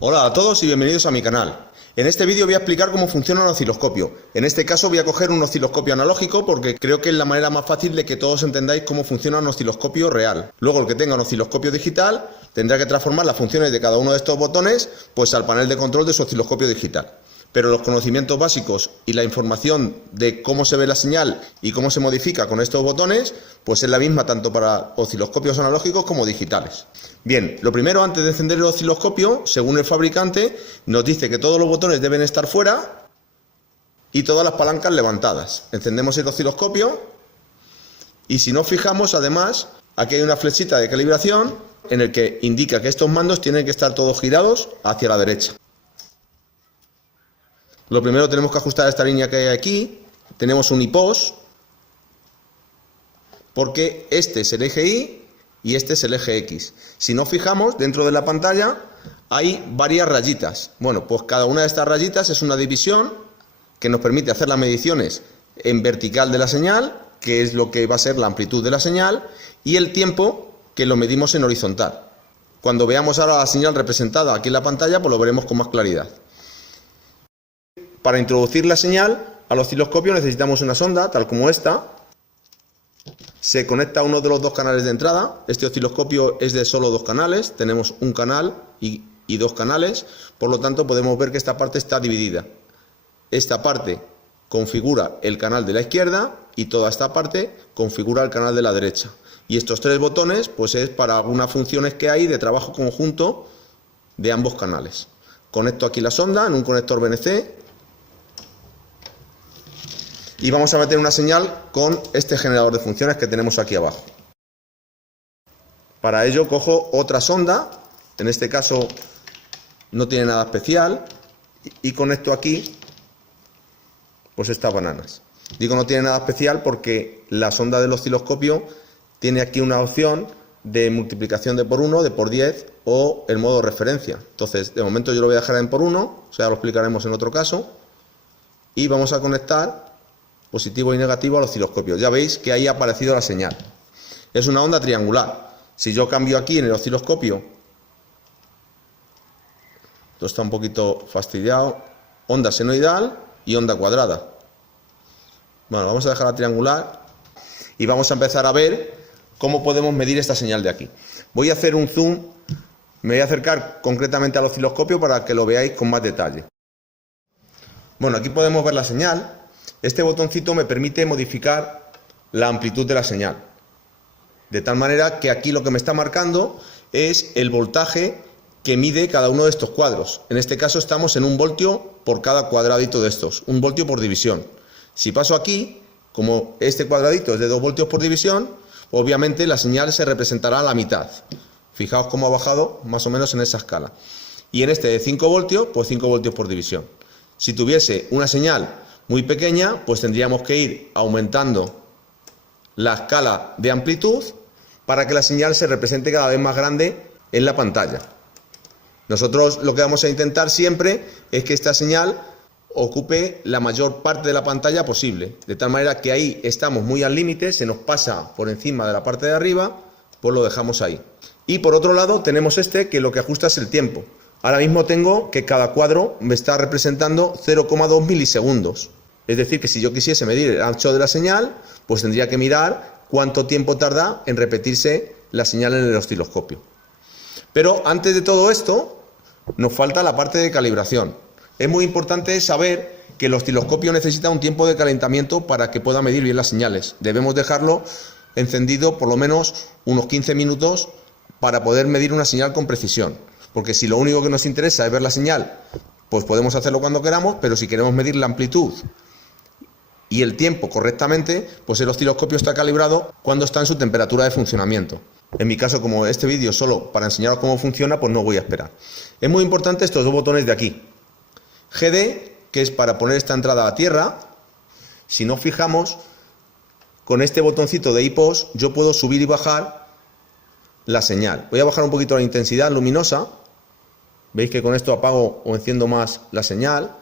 Hola a todos y bienvenidos a mi canal. En este vídeo voy a explicar cómo funciona un osciloscopio. En este caso voy a coger un osciloscopio analógico porque creo que es la manera más fácil de que todos entendáis cómo funciona un osciloscopio real. Luego el que tenga un osciloscopio digital tendrá que transformar las funciones de cada uno de estos botones pues al panel de control de su osciloscopio digital. Pero los conocimientos básicos y la información de cómo se ve la señal y cómo se modifica con estos botones pues es la misma tanto para osciloscopios analógicos como digitales. Bien, lo primero, antes de encender el osciloscopio, según el fabricante, nos dice que todos los botones deben estar fuera y todas las palancas levantadas. Encendemos el osciloscopio y si nos fijamos, además, aquí hay una flechita de calibración en el que indica que estos mandos tienen que estar todos girados hacia la derecha. Lo primero, tenemos que ajustar esta línea que hay aquí. Tenemos un IPOS, porque este es el eje Y y este es el eje X. Si nos fijamos, dentro de la pantalla hay varias rayitas. Bueno, pues cada una de estas rayitas es una división que nos permite hacer las mediciones en vertical de la señal, que es lo que va a ser la amplitud de la señal, y el tiempo, que lo medimos en horizontal. Cuando veamos ahora la señal representada aquí en la pantalla, pues lo veremos con más claridad. Para introducir la señal al osciloscopio necesitamos una sonda, tal como esta. Se conecta a uno de los dos canales de entrada. Este osciloscopio es de solo dos canales. Tenemos un canal y dos canales. Por lo tanto, podemos ver que esta parte está dividida. Esta parte configura el canal de la izquierda y toda esta parte configura el canal de la derecha. Y estos tres botones, pues es para algunas funciones que hay de trabajo conjunto de ambos canales. Conecto aquí la sonda en un conector BNC. Y vamos a meter una señal con este generador de funciones que tenemos aquí abajo. Para ello cojo otra sonda, en este caso no tiene nada especial, y conecto aquí pues estas bananas. Digo no tiene nada especial porque la sonda del osciloscopio tiene aquí una opción de multiplicación de por 1, de por 10 o el modo referencia. Entonces de momento yo lo voy a dejar en por 1, o sea lo explicaremos en otro caso, y vamos a conectar positivo y negativo al osciloscopio. Ya veis que ahí ha aparecido la señal. Es una onda triangular. Si yo cambio aquí en el osciloscopio, esto está un poquito fastidiado, onda senoidal y onda cuadrada. Bueno, vamos a dejarla triangular y vamos a empezar a ver cómo podemos medir esta señal de aquí. Voy a hacer un zoom, me voy a acercar concretamente al osciloscopio para que lo veáis con más detalle. Bueno, aquí podemos ver la señal. Este botoncito me permite modificar la amplitud de la señal, de tal manera que aquí lo que me está marcando es el voltaje que mide cada uno de estos cuadros. En este caso estamos en 1 voltio por cada cuadradito de estos, 1 voltio por división. Si paso aquí, como este cuadradito es de 2 voltios por división, obviamente la señal se representará a la mitad. Fijaos cómo ha bajado más o menos en esa escala. Y en este de 5 voltios, pues 5 voltios por división. Si tuviese una señal muy pequeña, pues tendríamos que ir aumentando la escala de amplitud para que la señal se represente cada vez más grande en la pantalla. Nosotros lo que vamos a intentar siempre es que esta señal ocupe la mayor parte de la pantalla posible, de tal manera que ahí estamos muy al límite, se nos pasa por encima de la parte de arriba, pues lo dejamos ahí. Y por otro lado tenemos este que lo que ajusta es el tiempo. Ahora mismo tengo que cada cuadro me está representando 0,2 milisegundos. Es decir, que si yo quisiese medir el ancho de la señal, pues tendría que mirar cuánto tiempo tarda en repetirse la señal en el osciloscopio. Pero antes de todo esto, nos falta la parte de calibración. Es muy importante saber que el osciloscopio necesita un tiempo de calentamiento para que pueda medir bien las señales. Debemos dejarlo encendido por lo menos unos 15 minutos para poder medir una señal con precisión. Porque si lo único que nos interesa es ver la señal, pues podemos hacerlo cuando queramos, pero si queremos medir la amplitud y el tiempo correctamente, pues el osciloscopio está calibrado cuando está en su temperatura de funcionamiento. En mi caso, como este vídeo es solo para enseñaros cómo funciona, pues no voy a esperar. Es muy importante estos dos botones de aquí. GD, que es para poner esta entrada a tierra. Si nos fijamos, con este botoncito de IPOS yo puedo subir y bajar la señal. Voy a bajar un poquito la intensidad luminosa. Veis que con esto apago o enciendo más la señal.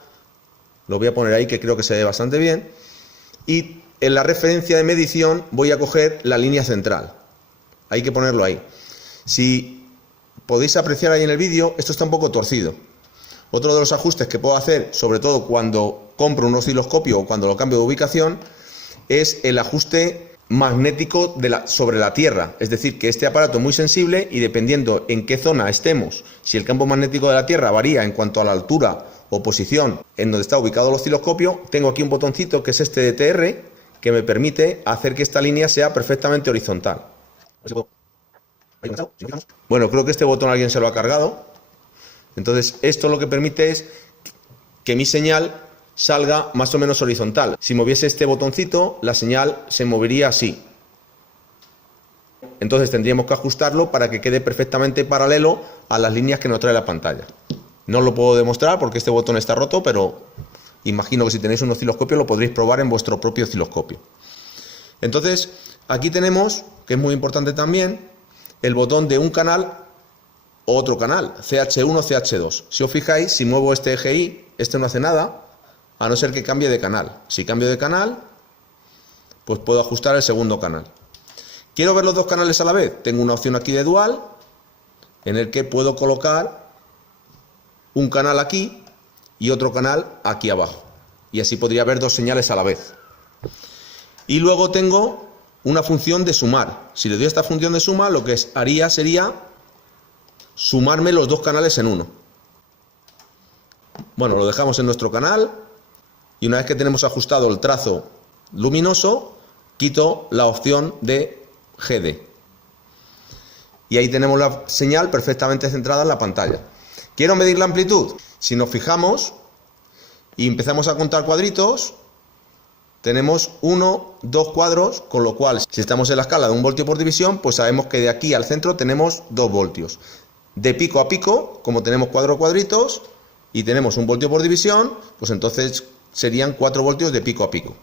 Lo voy a poner ahí, que creo que se ve bastante bien. Y en la referencia de medición voy a coger la línea central. Hay que ponerlo ahí. Si podéis apreciar ahí en el vídeo, esto está un poco torcido. Otro de los ajustes que puedo hacer, sobre todo cuando compro un osciloscopio o cuando lo cambio de ubicación, es el ajuste magnético sobre la Tierra. Es decir, que este aparato es muy sensible y dependiendo en qué zona estemos, si el campo magnético de la Tierra varía en cuanto a la altura o posición en donde está ubicado el osciloscopio, tengo aquí un botoncito que es este de TR que me permite hacer que esta línea sea perfectamente horizontal. Bueno, creo que este botón alguien se lo ha cargado. Entonces, esto lo que permite es que mi señal salga más o menos horizontal. Si moviese este botoncito, la señal se movería así. Entonces tendríamos que ajustarlo para que quede perfectamente paralelo a las líneas que nos trae la pantalla. No lo puedo demostrar porque este botón está roto, pero imagino que si tenéis un osciloscopio lo podréis probar en vuestro propio osciloscopio. Entonces, aquí tenemos, que es muy importante también, el botón de un canal o otro canal, CH1, CH2. Si os fijáis, si muevo este eje Y, este no hace nada, a no ser que cambie de canal. Si cambio de canal, pues puedo ajustar el segundo canal. ¿Quiero ver los dos canales a la vez? Tengo una opción aquí de dual, en el que puedo colocar un canal aquí y otro canal aquí abajo. Y así podría ver dos señales a la vez. Y luego tengo una función de sumar. Si le doy a esta función de suma, lo que haría sería sumarme los dos canales en uno. Bueno, lo dejamos en nuestro canal y una vez que tenemos ajustado el trazo luminoso, quito la opción de GD. Y ahí tenemos la señal perfectamente centrada en la pantalla. ¿Quiero medir la amplitud? Si nos fijamos y empezamos a contar cuadritos, tenemos 1, 2 cuadros, con lo cual si estamos en la escala de 1 voltio por división, pues sabemos que de aquí al centro tenemos 2 voltios. De pico a pico, como tenemos 4 cuadritos y tenemos 1 voltio por división, pues entonces serían 4 voltios de pico a pico.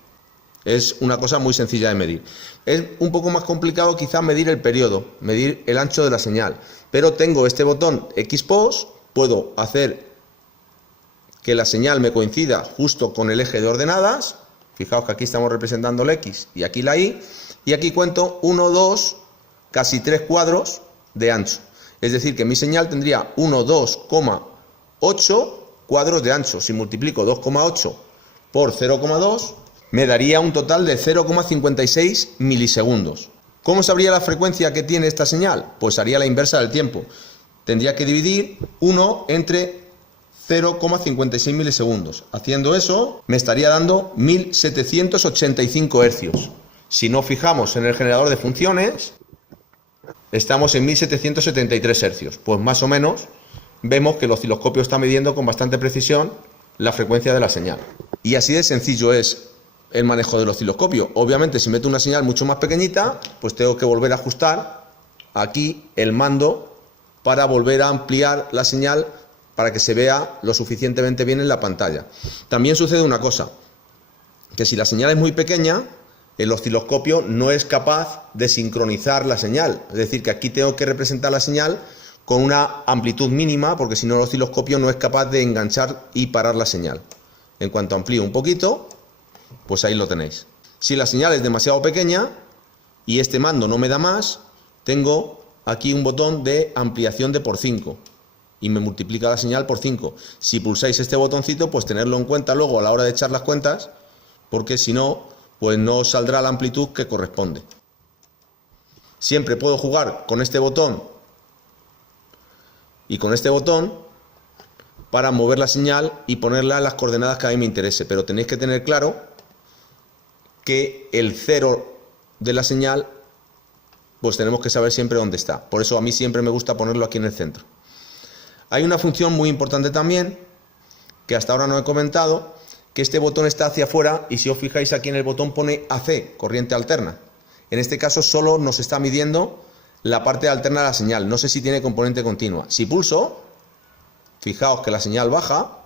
Es una cosa muy sencilla de medir. Es un poco más complicado quizá medir el periodo, medir el ancho de la señal. Pero tengo este botón XPOS, puedo hacer que la señal me coincida justo con el eje de ordenadas. Fijaos que aquí estamos representando el X y aquí la Y. Y aquí cuento 1, 2, casi 3 cuadros de ancho. Es decir, que mi señal tendría 1, 2,8 cuadros de ancho. Si multiplico 2,8 por 0,2, me daría un total de 0,56 milisegundos. ¿Cómo sabría la frecuencia que tiene esta señal? Pues haría la inversa del tiempo. Tendría que dividir 1 entre 0,56 milisegundos. Haciendo eso, me estaría dando 1785 hercios. Si nos fijamos en el generador de funciones, estamos en 1773 hercios. Pues más o menos vemos que el osciloscopio está midiendo con bastante precisión la frecuencia de la señal. Y así de sencillo es el manejo del osciloscopio. Obviamente, si meto una señal mucho más pequeñita, pues tengo que volver a ajustar aquí el mando para volver a ampliar la señal para que se vea lo suficientemente bien en la pantalla. También sucede una cosa, que si la señal es muy pequeña, el osciloscopio no es capaz de sincronizar la señal. Es decir, que aquí tengo que representar la señal con una amplitud mínima, porque si no el osciloscopio no es capaz de enganchar y parar la señal. En cuanto amplío un poquito, pues ahí lo tenéis. Si la señal es demasiado pequeña y este mando no me da más, tengo aquí un botón de ampliación de por 5 y me multiplica la señal por 5. Si pulsáis este botoncito, pues tenerlo en cuenta luego a la hora de echar las cuentas, porque si no, pues no os saldrá la amplitud que corresponde. Siempre puedo jugar con este botón y con este botón para mover la señal y ponerla en las coordenadas que a mí me interese, pero tenéis que tener claro que el cero de la señal, pues tenemos que saber siempre dónde está. Por eso a mí siempre me gusta ponerlo aquí en el centro. Hay una función muy importante también, que hasta ahora no he comentado, que este botón está hacia afuera y si os fijáis aquí en el botón pone AC, corriente alterna. En este caso solo nos está midiendo la parte alterna de la señal, no sé si tiene componente continua. Si pulso, fijaos que la señal baja,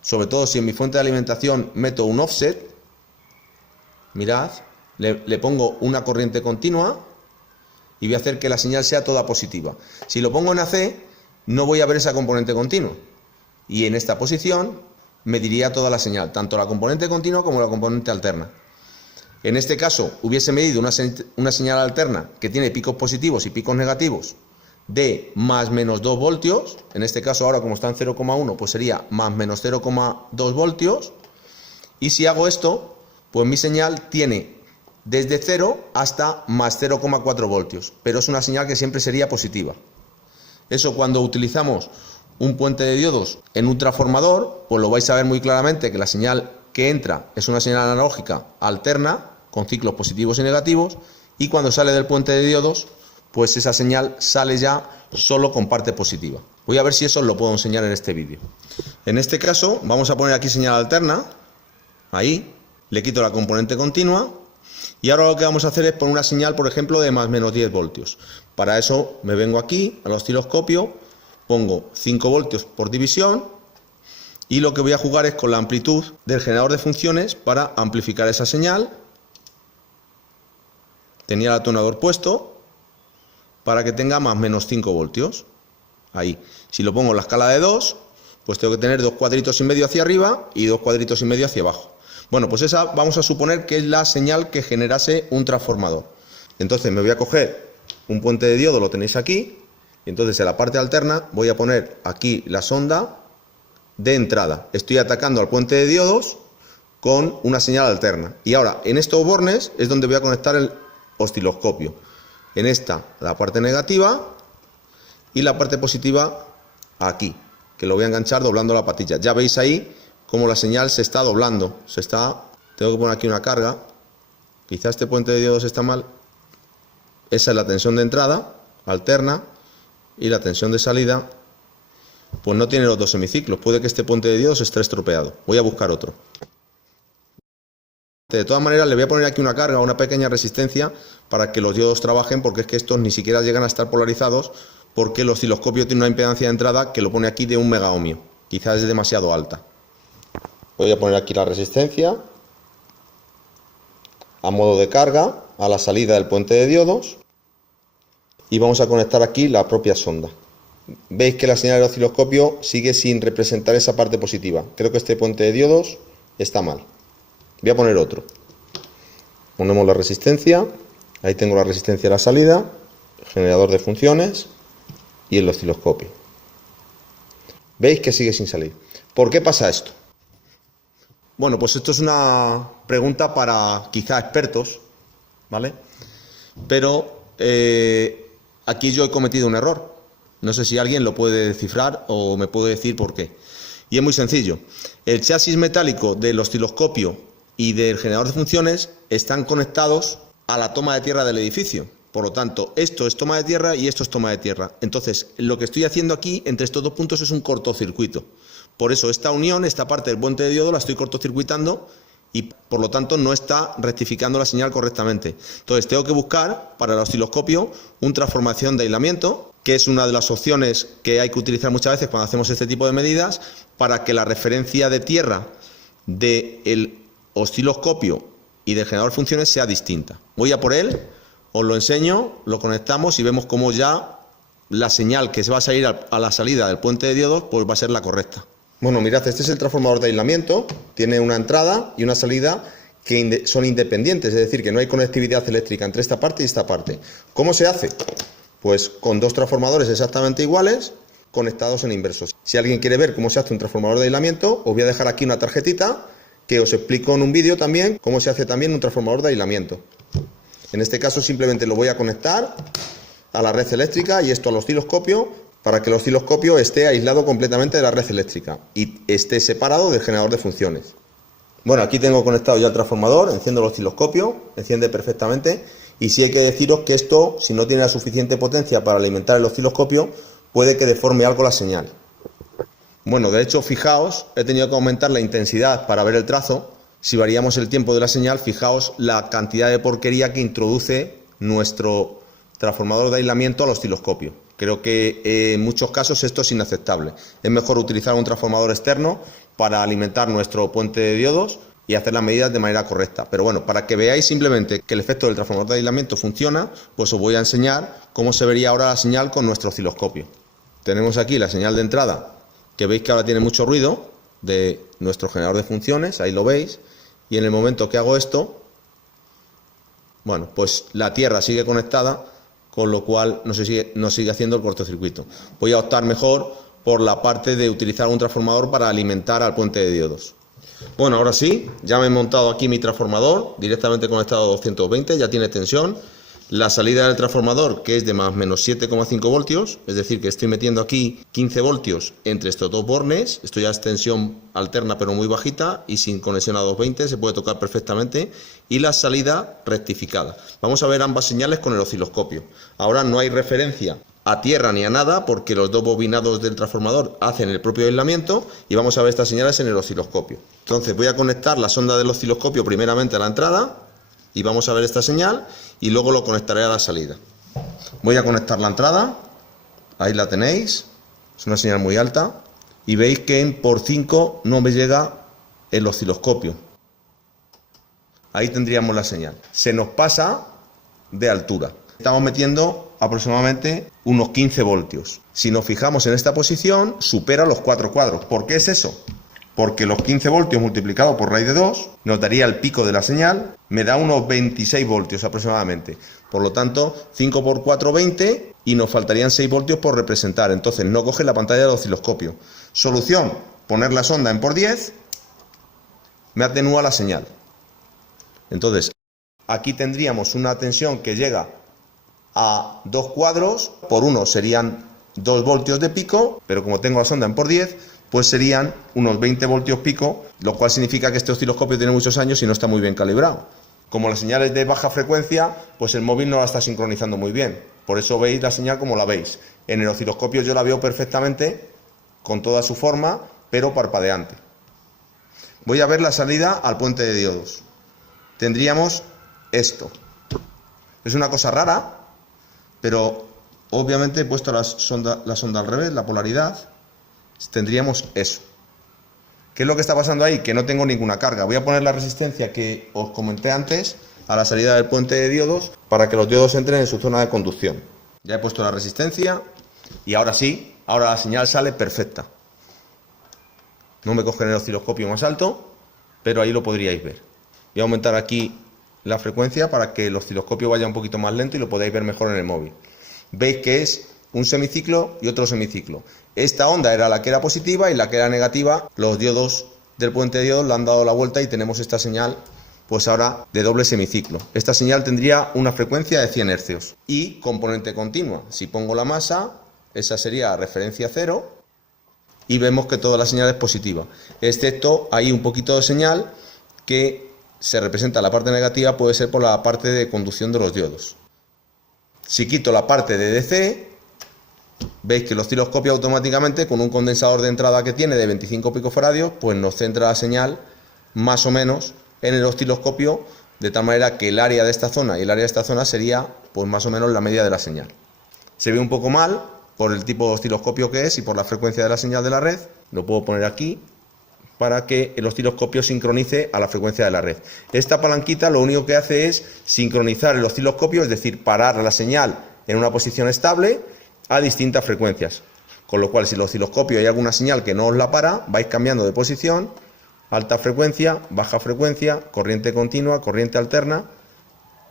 sobre todo si en mi fuente de alimentación meto un offset, mirad, le pongo una corriente continua y voy a hacer que la señal sea toda positiva. Si lo pongo en AC, no voy a ver esa componente continua. Y en esta posición mediría toda la señal, tanto la componente continua como la componente alterna. En este caso, hubiese medido una señal alterna que tiene picos positivos y picos negativos de más menos 2 voltios. En este caso ahora como está en 0,1 pues sería más menos 0,2 voltios. Y si hago esto, pues mi señal tiene desde 0 hasta más 0,4 voltios. Pero es una señal que siempre sería positiva. Eso cuando utilizamos un puente de diodos en un transformador, pues lo vais a ver muy claramente que la señal que entra es una señal analógica alterna con ciclos positivos y negativos, y cuando sale del puente de diodos, pues esa señal sale ya solo con parte positiva. Voy a ver si eso os lo puedo enseñar en este vídeo. En este caso vamos a poner aquí señal alterna, ahí, le quito la componente continua, y ahora lo que vamos a hacer es poner una señal, por ejemplo, de más menos 10 voltios. Para eso me vengo aquí al osciloscopio, pongo 5 voltios por división, y lo que voy a jugar es con la amplitud del generador de funciones para amplificar esa señal. Tenía el atonador puesto para que tenga más menos 5 voltios. Ahí. Si lo pongo en la escala de 2, pues tengo que tener 2 cuadritos y medio hacia arriba y 2 cuadritos y medio hacia abajo. Bueno, pues esa vamos a suponer que es la señal que generase un transformador. Entonces me voy a coger un puente de diodo, lo tenéis aquí, y entonces en la parte alterna voy a poner aquí la sonda de entrada. Estoy atacando al puente de diodos con una señal alterna. Y ahora en estos bornes es donde voy a conectar el osciloscopio. En esta la parte negativa y la parte positiva aquí, que lo voy a enganchar doblando la patilla. Ya veis ahí cómo la señal se está doblando. Tengo que poner aquí una carga. Quizá este puente de diodos está mal. Esa es la tensión de entrada alterna, y la tensión de salida pues no tiene los dos semiciclos. Puede que este puente de diodos esté estropeado. Voy a buscar otro. De todas maneras le voy a poner aquí una carga, una pequeña resistencia para que los diodos trabajen, porque es que estos ni siquiera llegan a estar polarizados, porque el osciloscopio tiene una impedancia de entrada que lo pone aquí de 1 megaohmio. Quizás es demasiado alta. Voy a poner aquí la resistencia a modo de carga a la salida del puente de diodos, y vamos a conectar aquí la propia sonda. Veis que la señal del osciloscopio sigue sin representar esa parte positiva. Creo que este puente de diodos está mal. Voy a poner otro. Ponemos la resistencia. Ahí tengo la resistencia a la salida, el generador de funciones y el osciloscopio. Veis que sigue sin salir. ¿Por qué pasa esto? Bueno, pues esto es una pregunta para quizá expertos, ¿vale? Pero aquí yo he cometido un error. No sé si alguien lo puede descifrar o me puede decir por qué. Y es muy sencillo. El chasis metálico del osciloscopio y del generador de funciones están conectados a la toma de tierra del edificio. Por lo tanto, esto es toma de tierra y esto es toma de tierra. Entonces, lo que estoy haciendo aquí entre estos dos puntos es un cortocircuito. Por eso esta unión, esta parte del puente de diodo la estoy cortocircuitando y por lo tanto no está rectificando la señal correctamente. Entonces tengo que buscar para el osciloscopio una transformación de aislamiento, que es una de las opciones que hay que utilizar muchas veces cuando hacemos este tipo de medidas, para que la referencia de tierra del osciloscopio y del generador de funciones sea distinta. Voy a por él, os lo enseño, lo conectamos y vemos cómo ya la señal que se va a salir a la salida del puente de diodos pues va a ser la correcta. Bueno, mirad, este es el transformador de aislamiento, tiene una entrada y una salida que son independientes, es decir, que no hay conectividad eléctrica entre esta parte y esta parte. ¿Cómo se hace? Pues con dos transformadores exactamente iguales, conectados en inversos. Si alguien quiere ver cómo se hace un transformador de aislamiento, os voy a dejar aquí una tarjetita que os explico en un vídeo también cómo se hace también un transformador de aislamiento. En este caso simplemente lo voy a conectar a la red eléctrica y esto al osciloscopio, para que el osciloscopio esté aislado completamente de la red eléctrica y esté separado del generador de funciones. Bueno, aquí tengo conectado ya el transformador, enciendo el osciloscopio, enciende perfectamente, y sí hay que deciros que esto, si no tiene la suficiente potencia para alimentar el osciloscopio, puede que deforme algo la señal. Bueno, de hecho, fijaos, he tenido que aumentar la intensidad para ver el trazo. Si variamos el tiempo de la señal, fijaos la cantidad de porquería que introduce nuestro transformador de aislamiento al osciloscopio. Creo que en muchos casos esto es inaceptable. Es mejor utilizar un transformador externo para alimentar nuestro puente de diodos y hacer las medidas de manera correcta. Pero bueno, para que veáis simplemente que el efecto del transformador de aislamiento funciona, pues os voy a enseñar cómo se vería ahora la señal con nuestro osciloscopio. Tenemos aquí la señal de entrada, que veis que ahora tiene mucho ruido, de nuestro generador de funciones, ahí lo veis, y en el momento que hago esto, bueno, pues la tierra sigue conectada con lo cual nos sigue haciendo el cortocircuito. Voy a optar mejor por la parte de utilizar un transformador para alimentar al puente de diodos. Bueno, ahora sí, ya me he montado aquí mi transformador, directamente conectado a 220, ya tiene tensión. La salida del transformador, que es de más o menos 7,5 voltios, es decir, que estoy metiendo aquí 15 voltios entre estos dos bornes. Esto ya es tensión alterna pero muy bajita y sin conexión a 220, se puede tocar perfectamente. Y la salida rectificada. Vamos a ver ambas señales con el osciloscopio. Ahora no hay referencia a tierra ni a nada porque los dos bobinados del transformador hacen el propio aislamiento y vamos a ver estas señales en el osciloscopio. Entonces voy a conectar la sonda del osciloscopio primeramente a la entrada y vamos a ver esta señal y luego lo conectaré a la salida. Voy a conectar la entrada, ahí la tenéis, es una señal muy alta y veis que en por 5 no me llega el osciloscopio. Ahí tendríamos la señal. Se nos pasa de altura. Estamos metiendo aproximadamente unos 15 voltios. Si nos fijamos en esta posición, supera los 4 cuadros. ¿Por qué es eso? Porque los 15 voltios multiplicado por raíz de 2 nos daría el pico de la señal, me da unos 26 voltios aproximadamente. Por lo tanto, 5 por 4, 20 y nos faltarían 6 voltios por representar. Entonces no coge la pantalla del osciloscopio. Solución, poner la sonda en por 10, me atenúa la señal. Entonces, aquí tendríamos una tensión que llega a 2 cuadros, por 1 serían 2 voltios de pico, pero como tengo la sonda en por 10, pues serían unos 20 voltios pico, lo cual significa que este osciloscopio tiene muchos años y no está muy bien calibrado. Como la señal es de baja frecuencia, pues el móvil no la está sincronizando muy bien. Por eso veis la señal como la veis. En el osciloscopio yo la veo perfectamente, con toda su forma, pero parpadeante. Voy a ver la salida al puente de diodos. Tendríamos esto. Es una cosa rara, pero obviamente he puesto la sonda al revés, la polaridad. Tendríamos eso. ¿Qué es lo que está pasando ahí? Que no tengo ninguna carga. Voy a poner la resistencia que os comenté antes a la salida del puente de diodos para que los diodos entren en su zona de conducción. Ya he puesto la resistencia y ahora sí, ahora la señal sale perfecta. No me coge en el osciloscopio más alto, pero ahí lo podríais ver. Voy a aumentar aquí la frecuencia para que el osciloscopio vaya un poquito más lento y lo podáis ver mejor en el móvil. Veis que es un semiciclo y otro semiciclo. Esta onda era la que era positiva y la que era negativa, los diodos del puente de diodos le han dado la vuelta y tenemos esta señal, pues ahora de doble semiciclo. Esta señal tendría una frecuencia de 100 Hz y componente continua. Si pongo la masa, esa sería referencia 0 y vemos que toda la señal es positiva, excepto hay un poquito de señal que se representa la parte negativa, puede ser por la parte de conducción de los diodos. Si quito la parte de DC, veis que el osciloscopio automáticamente, con un condensador de entrada que tiene de 25 picofaradios, pues nos centra la señal más o menos en el osciloscopio, de tal manera que el área de esta zona y el área de esta zona sería pues más o menos la media de la señal. Se ve un poco mal por el tipo de osciloscopio que es y por la frecuencia de la señal de la red. Lo puedo poner aquí para que el osciloscopio sincronice a la frecuencia de la red. Esta palanquita lo único que hace es sincronizar el osciloscopio, es decir, parar la señal en una posición estable a distintas frecuencias. Con lo cual, si el osciloscopio hay alguna señal que no os la para, vais cambiando de posición, alta frecuencia, baja frecuencia, corriente continua, corriente alterna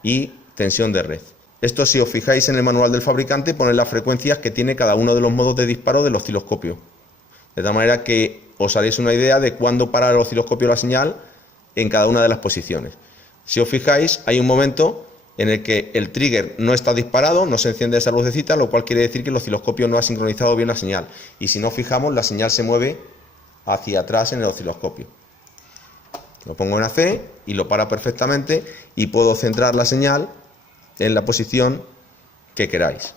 y tensión de red. Esto, si os fijáis en el manual del fabricante, pone las frecuencias que tiene cada uno de los modos de disparo del osciloscopio. De tal manera que os haréis una idea de cuándo para el osciloscopio la señal en cada una de las posiciones. Si os fijáis, hay un momento en el que el trigger no está disparado, no se enciende esa lucecita, lo cual quiere decir que el osciloscopio no ha sincronizado bien la señal. Y si nos fijamos, la señal se mueve hacia atrás en el osciloscopio. Lo pongo en AC y lo para perfectamente y puedo centrar la señal en la posición que queráis.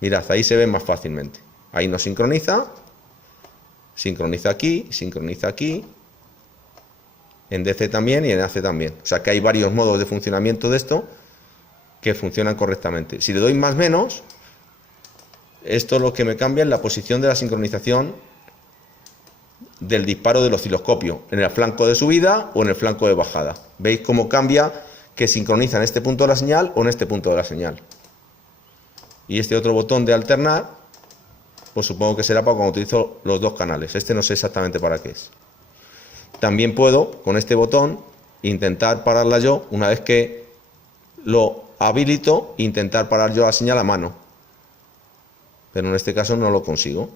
Mirad, ahí se ve más fácilmente. Ahí nos sincroniza. Sincroniza aquí, en DC también y en AC también. O sea que hay varios modos de funcionamiento de esto que funcionan correctamente. Si le doy más menos, esto lo que me cambia es la posición de la sincronización del disparo del osciloscopio, en el flanco de subida o en el flanco de bajada. ¿Veis cómo cambia que sincroniza en este punto de la señal o en este punto de la señal? Y este otro botón de alternar, pues supongo que será para cuando utilizo los dos canales. Este no sé exactamente para qué es. También puedo, con este botón, intentar pararla yo una vez que lo habilito intentar parar yo la señal a mano. Pero en este caso no lo consigo.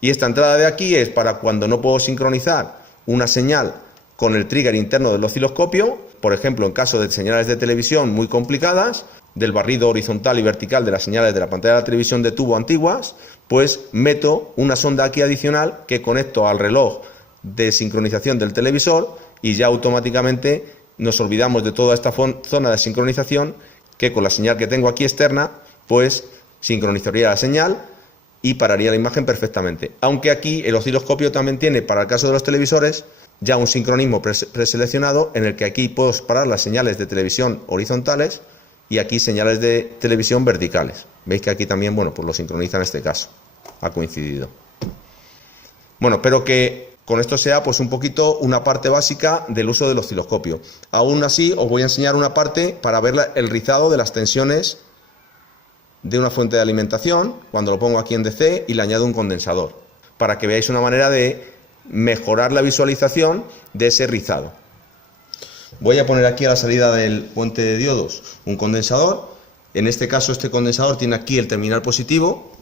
Y esta entrada de aquí es para cuando no puedo sincronizar una señal con el trigger interno del osciloscopio, por ejemplo, en caso de señales de televisión muy complicadas, del barrido horizontal y vertical de las señales de la pantalla de la televisión de tubo antiguas, pues meto una sonda aquí adicional que conecto al reloj de sincronización del televisor y ya automáticamente nos olvidamos de toda esta zona de sincronización que con la señal que tengo aquí externa, pues sincronizaría la señal y pararía la imagen perfectamente. Aunque aquí el osciloscopio también tiene, para el caso de los televisores, ya un sincronismo preseleccionado en el que aquí puedo parar las señales de televisión horizontales y aquí señales de televisión verticales. Veis que aquí también, bueno, pues lo sincroniza en este caso. Ha coincidido. Bueno, espero que con esto sea pues un poquito una parte básica del uso del osciloscopio. Aún así, os voy a enseñar una parte para ver el rizado de las tensiones de una fuente de alimentación, cuando lo pongo aquí en DC y le añado un condensador, para que veáis una manera de mejorar la visualización de ese rizado. Voy a poner aquí a la salida del puente de diodos un condensador. En este caso este condensador tiene aquí el terminal positivo.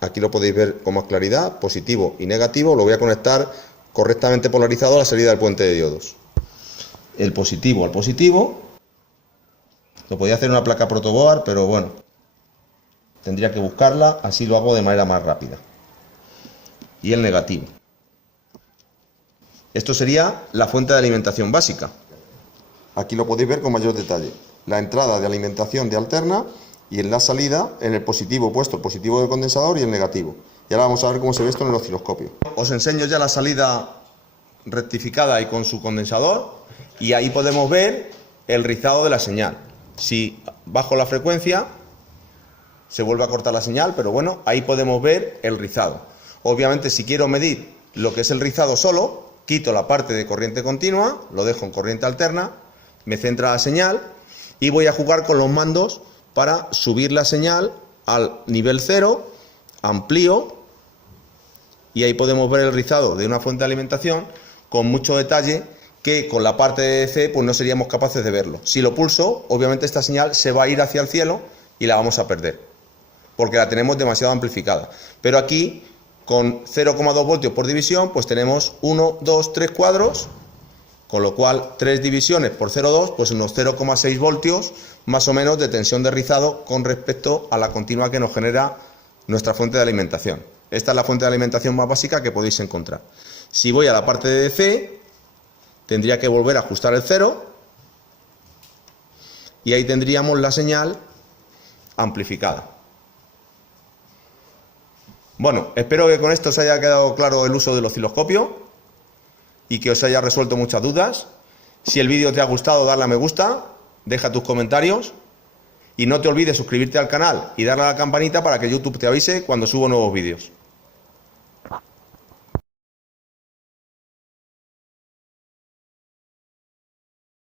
Aquí lo podéis ver con más claridad, positivo y negativo. Lo voy a conectar correctamente polarizado a la salida del puente de diodos. El positivo al positivo. Lo podía hacer en una placa protoboard, pero bueno, tendría que buscarla, así lo hago de manera más rápida. Y el negativo. Esto sería la fuente de alimentación básica. Aquí lo podéis ver con mayor detalle. La entrada de alimentación de alterna y en la salida, en el positivo puesto el positivo del condensador y el negativo. Y ahora vamos a ver cómo se ve esto en el osciloscopio. Os enseño ya la salida rectificada y con su condensador y ahí podemos ver el rizado de la señal. Si bajo la frecuencia se vuelve a cortar la señal, pero bueno, ahí podemos ver el rizado. Obviamente, si quiero medir lo que es el rizado solo, quito la parte de corriente continua, lo dejo en corriente alterna, me centra la señal y voy a jugar con los mandos para subir la señal al nivel 0, amplío y ahí podemos ver el rizado de una fuente de alimentación con mucho detalle que con la parte de DC pues no seríamos capaces de verlo. Si lo pulso, obviamente esta señal se va a ir hacia el cielo y la vamos a perder, porque la tenemos demasiado amplificada. Pero aquí, con 0,2 voltios por división, pues tenemos 1, 2, 3 cuadros, con lo cual 3 divisiones por 0,2, pues unos 0,6 voltios más o menos de tensión de rizado con respecto a la continua que nos genera nuestra fuente de alimentación. Esta es la fuente de alimentación más básica que podéis encontrar. Si voy a la parte de DC, tendría que volver a ajustar el 0 y ahí tendríamos la señal amplificada. Bueno, espero que con esto os haya quedado claro el uso del osciloscopio y que os haya resuelto muchas dudas. Si el vídeo te ha gustado, dale a me gusta, deja tus comentarios y no te olvides suscribirte al canal y darle a la campanita para que YouTube te avise cuando subo nuevos vídeos.